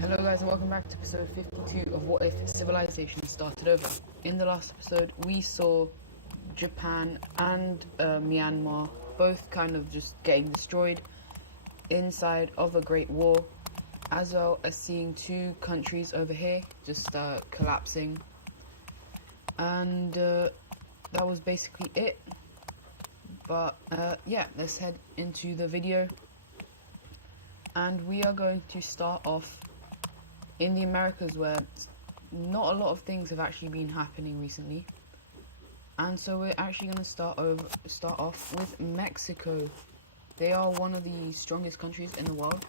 Hello guys and welcome back to episode 52 of What If Civilization Started Over. In the last episode we saw Japan and Myanmar both kind of just getting destroyed inside of a great war, as well as seeing two countries over here just collapsing, and that was basically it. But yeah, let's head into the video, and we are going to start off in the Americas, where not a lot of things have actually been happening recently, and so we're actually going to start off with Mexico. They are one of the strongest countries in the world.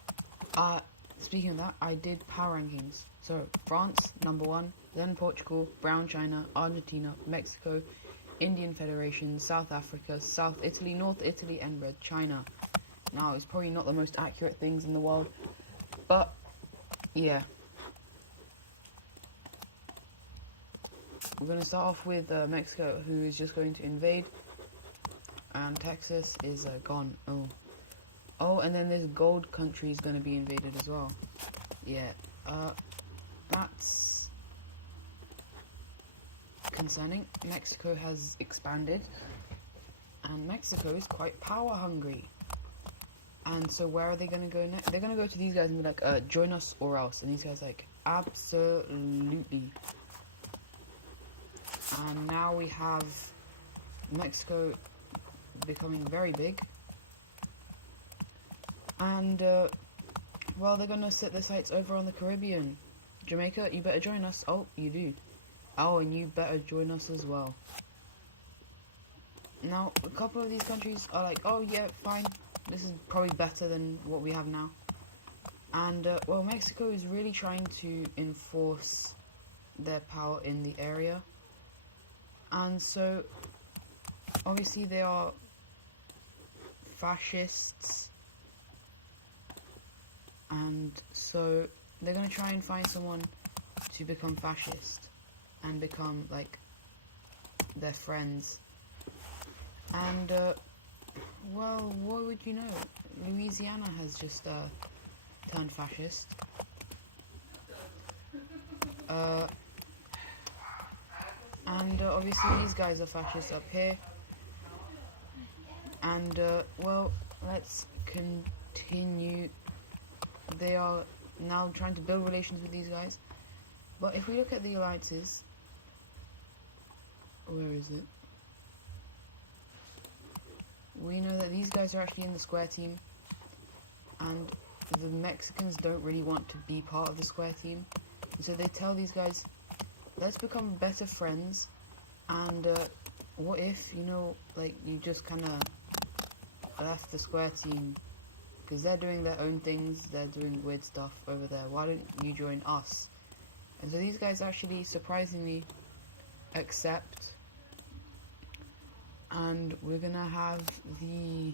Speaking of that, I did power rankings. So France number 1, then Portugal, Brown China, Argentina, Mexico, Indian Federation, South Africa, South Italy, North Italy, and Red China. Now, it's probably not the most accurate things in the world, but yeah. We're going to start off with Mexico, who is just going to invade, and Texas is gone. Oh, and then this gold country is going to be invaded as well. Yeah, that's concerning. Mexico has expanded, and Mexico is quite power hungry. And so where are they going to go next? They're going to go to these guys and be like, join us or else. And these guys are like, absolutely. And now we have Mexico becoming very big. And, well, they're going to set their sights over on the Caribbean. Jamaica, you better join us. Oh, you do. Oh, and you better join us as well. Now, a couple of these countries are like, oh, yeah, fine. This is probably better than what we have now. And, well, Mexico is really trying to enforce their power in the area. And so, obviously they are fascists, and so they're going to try and find someone to become fascist and become, like, their friends. And, well, what would you know? Louisiana has just turned fascist. And obviously these guys are fascists up here. And well, let's continue. They are now trying to build relations with these guys. But if we look at the alliances, where is it? We know that these guys are actually in the square team, and the Mexicans don't really want to be part of the square team. And so they tell these guys, let's become better friends, and what if, you know, like, you just kind of left the square team, because they're doing their own things, they're doing weird stuff over there, why don't you join us? And so these guys actually surprisingly accept, and we're gonna have the,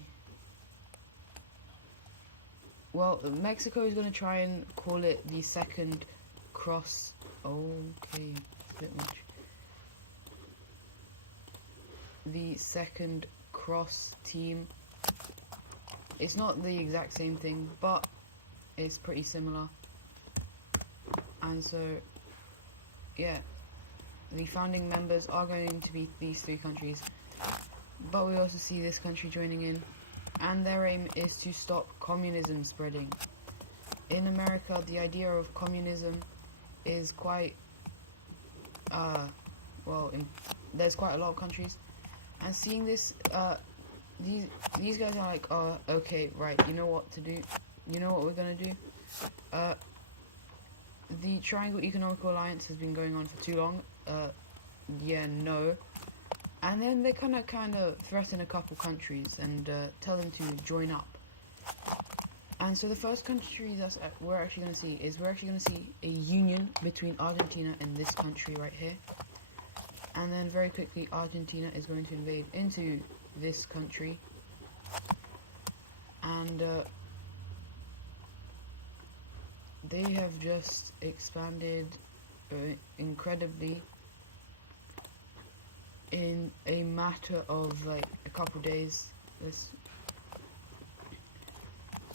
well, Mexico is gonna try and call it the second cross. Okay, a bit much. The second cross team. It's not the exact same thing, but it's pretty similar. And so, yeah, the founding members are going to be these three countries, but we also see this country joining in, and their aim is to stop communism spreading. In America, the idea of communism is quite, well, there's quite a lot of countries, and seeing this, these guys are like, oh, okay, right, you know what to do, you know what we're gonna do. The Triangle Economical Alliance has been going on for too long. Yeah, no. And then they kind of threaten a couple countries and tell them to join up. And so the first country that we're actually going to see is a union between Argentina and this country right here. And then very quickly Argentina is going to invade into this country. And they have just expanded incredibly in a matter of like a couple days.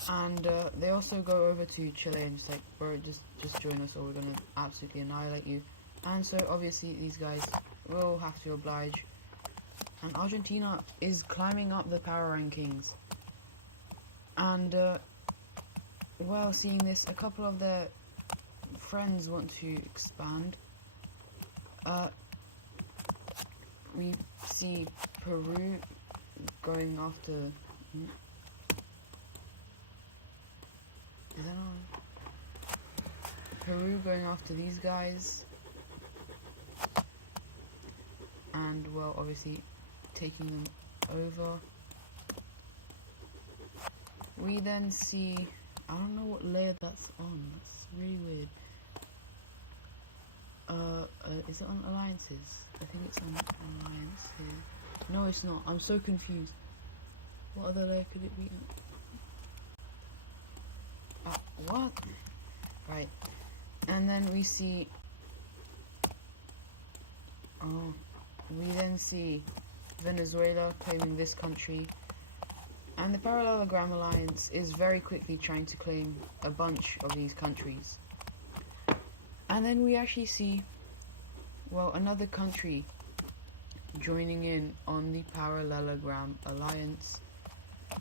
And they also go over to Chile and just like, bro, just join us or we're gonna absolutely annihilate you. And so obviously these guys will have to oblige. And Argentina is climbing up the power rankings. And well, seeing this, a couple of their friends want to expand. We see Peru going after. Is that on? Peru going after these guys, and well, obviously taking them over. We then see, I don't know what layer that's on. That's really weird. Is it on alliances? I think it's on alliances. No, it's not. I'm so confused. What other layer could it be on? What? Right. And then we see. Oh, we then see Venezuela claiming this country. And the Parallelogram Alliance is very quickly trying to claim a bunch of these countries. And then we actually see, well, another country joining in on the Parallelogram Alliance.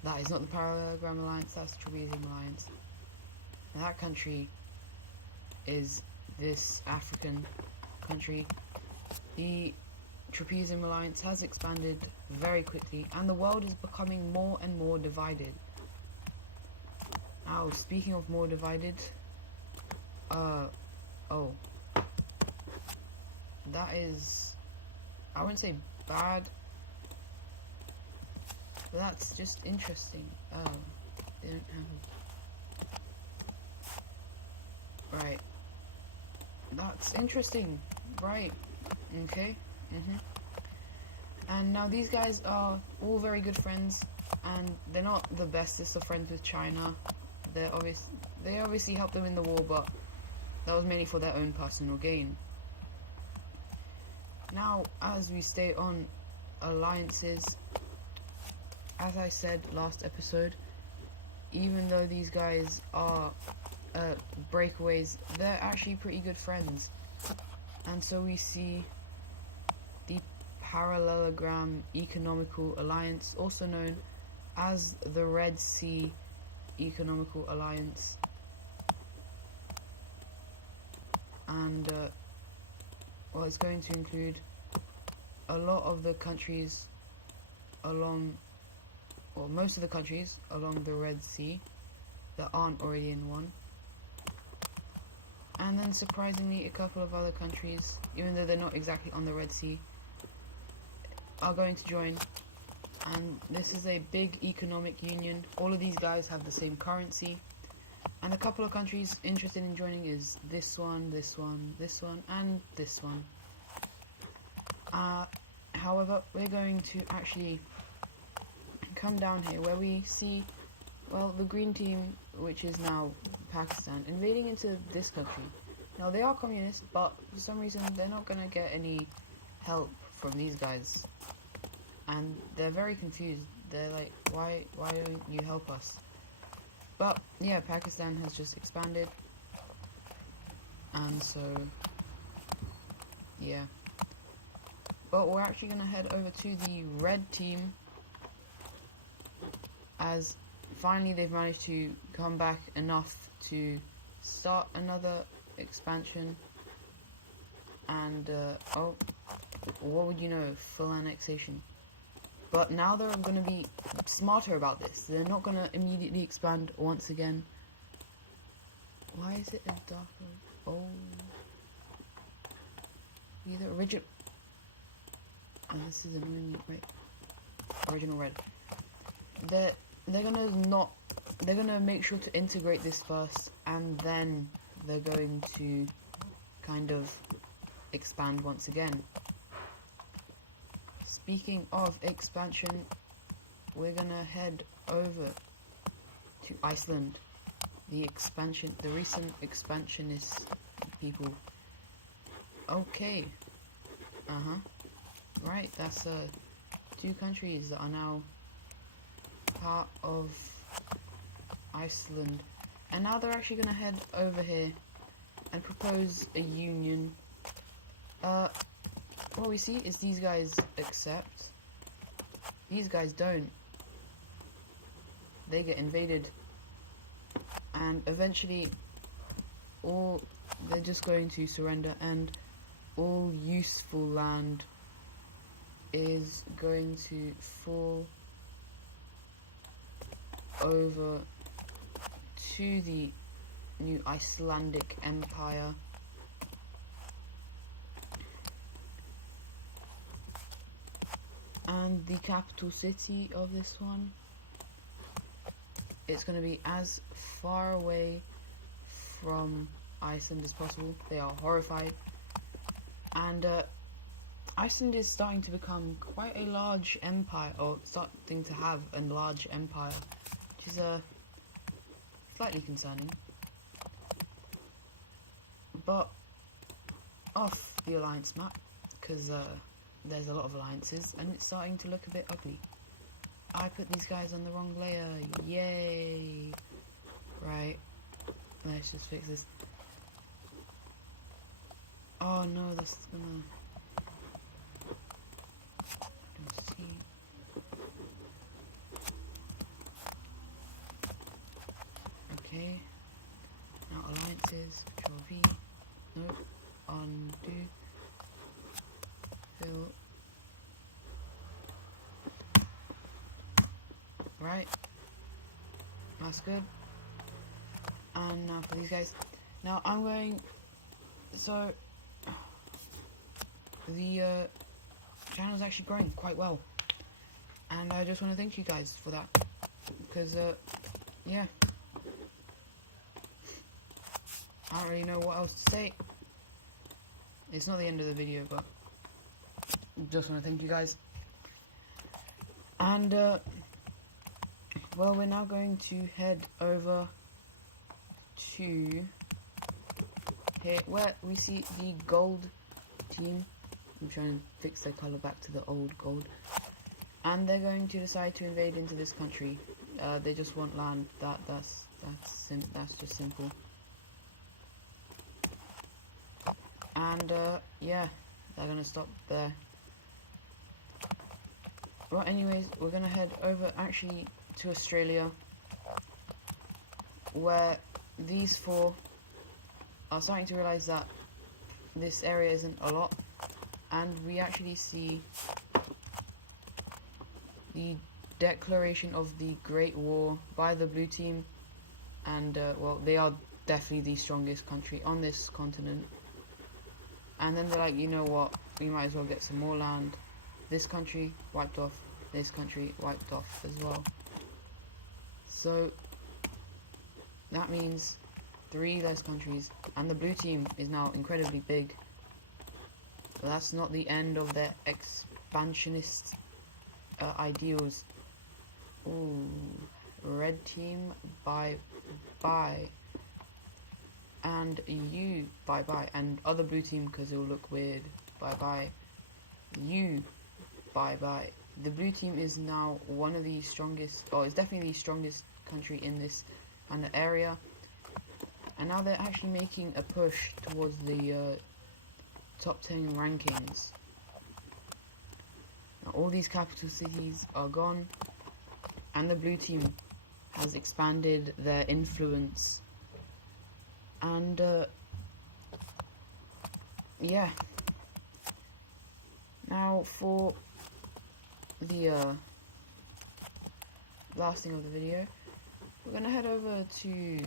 That is not the Parallelogram Alliance, that's the Trapezium Alliance. And that country is this African country. The Trapezium Alliance has expanded very quickly, and the world is becoming more and more divided. Now, speaking of more divided, oh, that is, I wouldn't say bad, but that's just interesting. Oh, they don't have, right, that's interesting, right, okay, And now these guys are all very good friends, and they're not the bestest of friends with China. They obviously helped them in the war, but that was mainly for their own personal gain. Now, as we stay on alliances, as I said last episode, even though these guys are breakaways, they're actually pretty good friends. And so we see the Parallelogram Economical Alliance, also known as the Red Sea Economical Alliance. And well, it's going to include a lot of the countries along, or most of the countries along the Red Sea that aren't already in one. And then surprisingly, a couple of other countries, even though they're not exactly on the Red Sea, are going to join. And this is a big economic union. All of these guys have the same currency. And a couple of countries interested in joining is this one, this one, this one, and this one. However, we're going to actually come down here where we see, well, the green team, which is now Pakistan, invading into this country. Now, they are communist, but for some reason, they're not going to get any help from these guys. And they're very confused. They're like, why don't you help us? But, yeah, Pakistan has just expanded. And so, yeah. But we're actually going to head over to the red team, as finally they've managed to come back enough to start another expansion. And oh, what would you know, full annexation. But now they're going to be smarter about this. They're not going to immediately expand once again. Why is it a dark red? Oh, either original. Oh, this is annoying, right? Original red. They're gonna make sure to integrate this first, and then they're going to kind of expand once again. Speaking of expansion, we're gonna head over to Iceland. The recent expansionist people. Okay. Right, that's two countries that are now part of Iceland. And now they're actually gonna head over here and propose a union. What we see is these guys accept. These guys don't. They get invaded. And eventually, they're just going to surrender, and all useful land is going to fall over to the new Icelandic Empire. And the capital city of this one, it's going to be as far away from Iceland as possible. They are horrified. And Iceland is starting to become quite a large empire, or starting to have a large empire, which is slightly concerning. But off the alliance map, because there's a lot of alliances, and it's starting to look a bit ugly. I put these guys on the wrong layer, yay! Right, let's just fix this. Oh no, that's gonna... Don't see. Okay, now alliances, Control V, nope, undo, fill. Right, that's good. And now for these guys. Now I'm going, so the channel's actually growing quite well, and I just want to thank you guys for that, because yeah, I don't really know what else to say. It's not the end of the video, but just want to thank you guys. And well, we're now going to head over to here where we see the gold team. I'm trying to fix their color back to the old gold, and they're going to decide to invade into this country. They just want land. That's just simple. And yeah, they're gonna stop there. Right, anyways, we're gonna head over actually to Australia, where these four are starting to realize that this area isn't a lot, and we actually see the declaration of the Great War by the blue team, and well, they are definitely the strongest country on this continent. And then they're like, you know what, we might as well get some more land. This country wiped off, this country wiped off as well. So that means 3 less countries, and the blue team is now incredibly big. But that's not the end of their expansionist ideals. Ooh, red team, bye bye. And you, bye bye. And other blue team, because it'll look weird, bye bye. You, bye bye. The blue team is now one of the strongest, or it's definitely the strongest country in this kind of area. And now they're actually making a push towards the top 10 rankings. Now all these capital cities are gone, and the blue team has expanded their influence. And yeah. Now for the last thing of the video, we're gonna head over to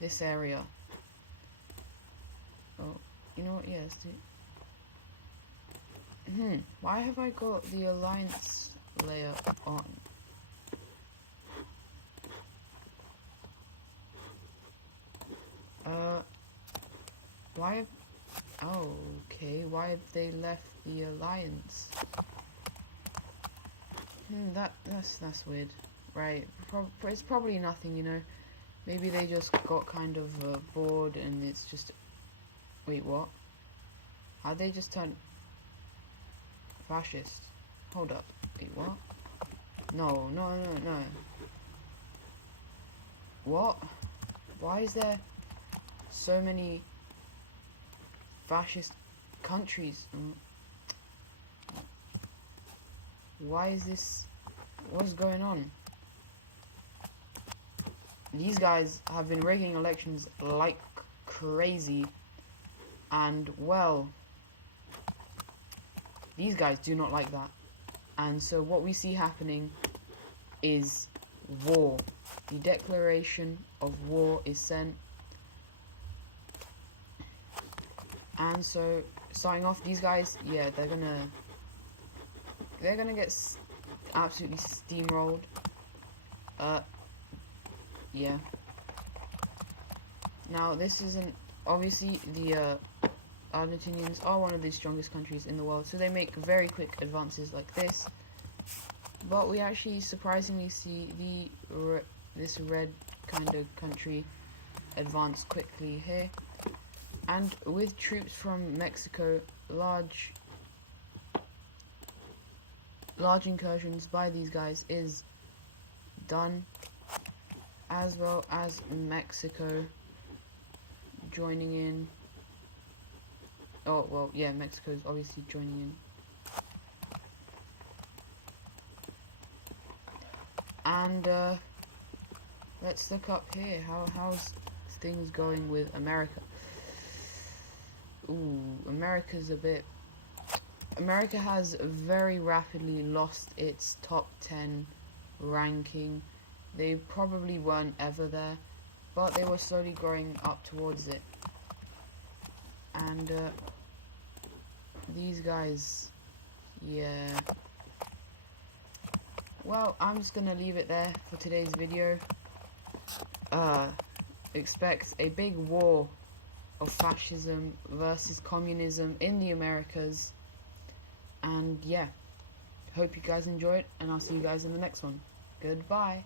this area. Oh, you know what? Yeah, let's do. Why have I got the alliance layer on? Why have... Oh, okay, why have they left the alliance? That's weird. Right, it's probably nothing, you know. Maybe they just got kind of bored, and it's just... Wait, what? How'd they just turn fascist? Hold up. Wait, what? No. What? Why is there so many fascist countries? Why is this? What's going on? These guys have been rigging elections like crazy, and well, these guys do not like that. And so what we see happening is war. The declaration of war is sent. And so, starting off, these guys, yeah, they're gonna get absolutely steamrolled. Yeah. Now, this isn't, obviously, the Argentinians are one of the strongest countries in the world, so they make very quick advances like this. But we actually surprisingly see this red kind of country advance quickly here. And with troops from Mexico, large incursions by these guys is done, as well as Mexico joining in. Oh, well, yeah, Mexico's obviously joining in. And let's look up here. How's things going with America? Ooh, America has very rapidly lost its top 10 ranking. They probably weren't ever there, but they were slowly growing up towards it. And these guys, yeah. Well, I'm just gonna leave it there for today's video. Expect a big war of fascism versus communism in the Americas. And yeah, hope you guys enjoyed, and I'll see you guys in the next one. Goodbye.